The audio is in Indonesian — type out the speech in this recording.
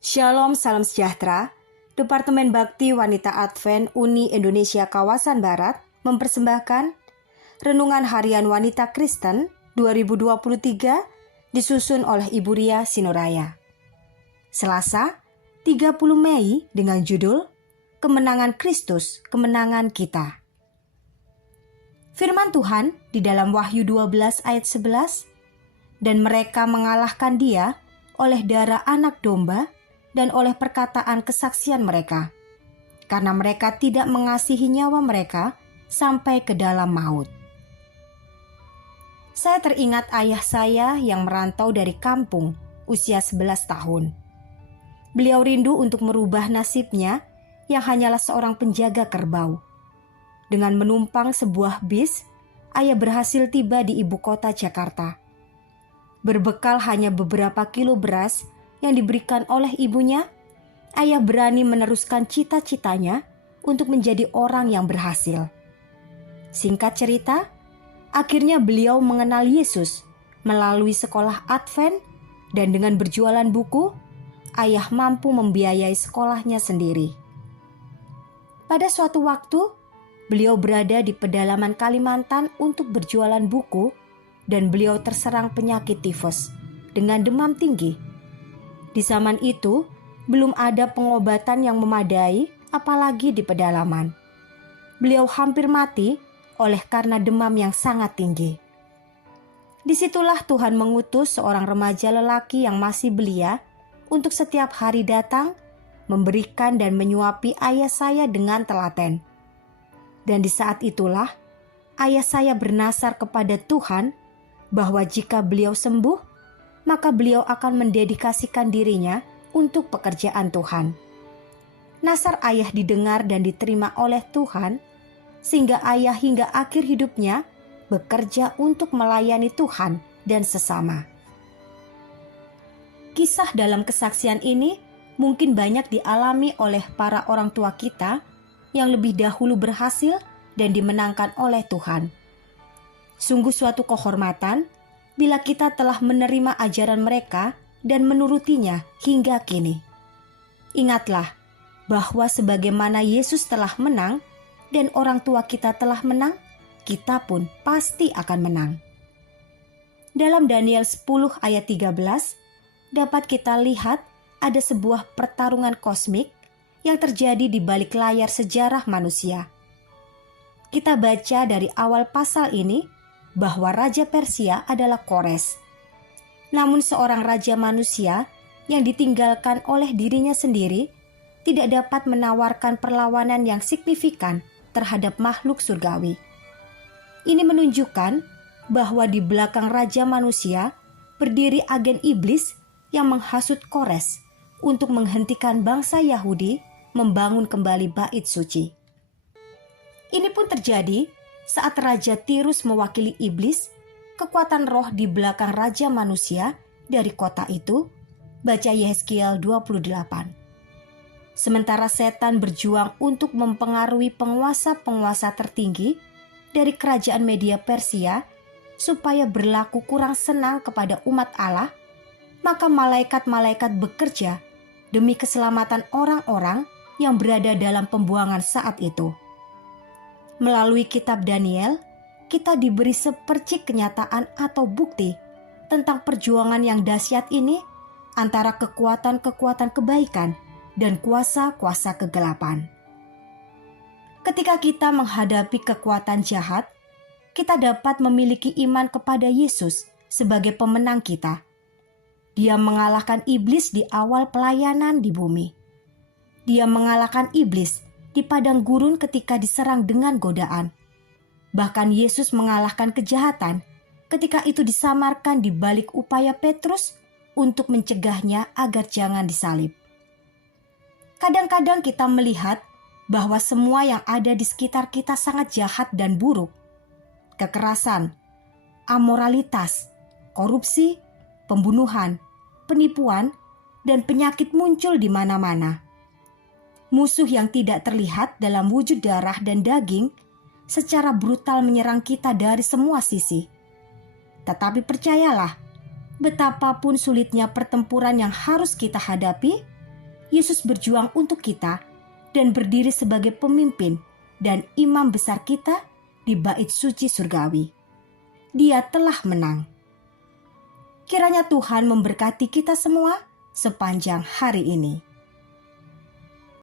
Shalom, salam sejahtera. Departemen Bakti Wanita Advent Uni Indonesia Kawasan Barat mempersembahkan Renungan Harian Wanita Kristen 2023 disusun oleh Ibu Ria Sinoraya. Selasa, 30 Mei dengan judul Kemenangan Kristus, Kemenangan Kita. Firman Tuhan di dalam Wahyu 12 ayat 11, dan mereka mengalahkan dia oleh darah anak domba dan oleh perkataan kesaksian mereka, karena mereka tidak mengasihi nyawa mereka sampai ke dalam maut. Saya teringat ayah saya yang merantau dari kampung usia 11 tahun. Beliau rindu untuk merubah nasibnya yang hanyalah seorang penjaga kerbau. Dengan menumpang sebuah bis, ayah berhasil tiba di ibu kota Jakarta. Berbekal hanya beberapa kilo beras yang diberikan oleh ibunya, ayah berani meneruskan cita-citanya untuk menjadi orang yang berhasil. Singkat cerita, akhirnya beliau mengenal Yesus melalui sekolah Advent, dan dengan berjualan buku, ayah mampu membiayai sekolahnya sendiri. Pada suatu waktu, beliau berada di pedalaman Kalimantan untuk berjualan buku, dan beliau terserang penyakit tifus dengan demam tinggi. Di zaman itu, belum ada pengobatan yang memadai, apalagi di pedalaman. Beliau hampir mati oleh karena demam yang sangat tinggi. Disitulah Tuhan mengutus seorang remaja lelaki yang masih belia untuk setiap hari datang, memberikan dan menyuapi ayah saya dengan telaten. Dan di saat itulah, ayah saya bernasar kepada Tuhan bahwa jika beliau sembuh, maka beliau akan mendedikasikan dirinya untuk pekerjaan Tuhan. Nasar ayah didengar dan diterima oleh Tuhan, sehingga ayah hingga akhir hidupnya bekerja untuk melayani Tuhan dan sesama. Kisah dalam kesaksian ini mungkin banyak dialami oleh para orang tua kita yang lebih dahulu berhasil dan dimenangkan oleh Tuhan. Sungguh suatu kehormatan bila kita telah menerima ajaran mereka dan menurutinya hingga kini. Ingatlah bahwa sebagaimana Yesus telah menang dan orang tua kita telah menang, kita pun pasti akan menang. Dalam Daniel 10 ayat 13, dapat kita lihat ada sebuah pertarungan kosmik yang terjadi di balik layar sejarah manusia. Kita baca dari awal pasal ini bahwa Raja Persia adalah Kores. Namun seorang raja manusia yang ditinggalkan oleh dirinya sendiri tidak dapat menawarkan perlawanan yang signifikan terhadap makhluk surgawi. Ini menunjukkan bahwa di belakang raja manusia berdiri agen iblis yang menghasut Kores untuk menghentikan bangsa Yahudi membangun kembali bait suci. Ini pun terjadi saat Raja Tirus mewakili iblis, kekuatan roh di belakang raja manusia dari kota itu, baca Yehezkiel 28. Sementara setan berjuang untuk mempengaruhi penguasa-penguasa tertinggi dari kerajaan Media Persia supaya berlaku kurang senang kepada umat Allah, maka malaikat-malaikat bekerja demi keselamatan orang-orang yang berada dalam pembuangan saat itu. Melalui kitab Daniel, kita diberi sepercik kenyataan atau bukti tentang perjuangan yang dahsyat ini antara kekuatan-kekuatan kebaikan dan kuasa-kuasa kegelapan. Ketika kita menghadapi kekuatan jahat, kita dapat memiliki iman kepada Yesus sebagai pemenang kita. Dia mengalahkan iblis di awal pelayanan di bumi. Dia mengalahkan iblis di padang gurun ketika diserang dengan godaan. Bahkan Yesus mengalahkan kejahatan ketika itu disamarkan di balik upaya Petrus untuk mencegahnya agar jangan disalib. Kadang-kadang kita melihat bahwa semua yang ada di sekitar kita sangat jahat dan buruk. Kekerasan, amoralitas, korupsi, pembunuhan, penipuan, dan penyakit muncul di mana-mana. Musuh yang tidak terlihat dalam wujud darah dan daging secara brutal menyerang kita dari semua sisi. Tetapi percayalah, betapapun sulitnya pertempuran yang harus kita hadapi, Yesus berjuang untuk kita dan berdiri sebagai pemimpin dan imam besar kita di bait suci surgawi. Dia telah menang. Kiranya Tuhan memberkati kita semua sepanjang hari ini.